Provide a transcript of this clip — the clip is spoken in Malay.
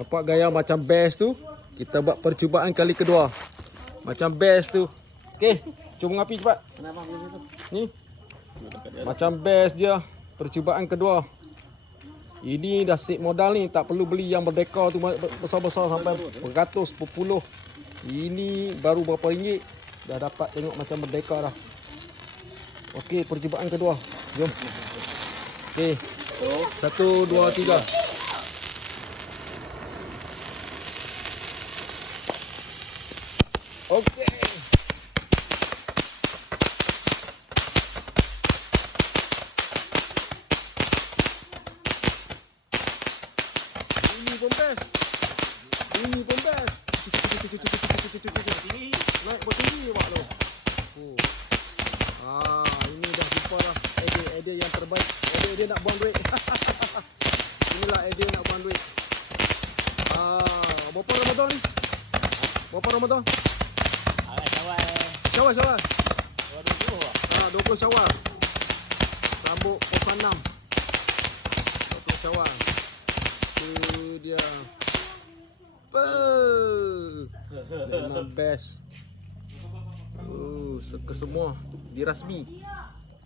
Nampak gaya macam best tu. Kita buat percubaan kali kedua. Macam best tu. Okey, cuma api cepat. Ni. Macam best dia. Percubaan kedua. Ini dah sip modal ni, tak perlu beli yang berdekor tu besar-besar sampai beratus, berpuluh. Ini baru berapa ringgit dah dapat tengok macam berdekor dah. Okey, percubaan kedua. Jom. Okey. 1 2 3. Okey. Ini pun best. Ini pun best. Naik bertinggi pak tu. Ini dah jumpa dah idea yang terbaik. Idea nak buang duit. Inilah idea nak buang duit. Berapa Ramadan ni? Berapa Ramadan? Syawal. 20 Syawal. Sambut puasa 6. 20 Syawal. Tu dia. Memang best. Suka semua dirasmi.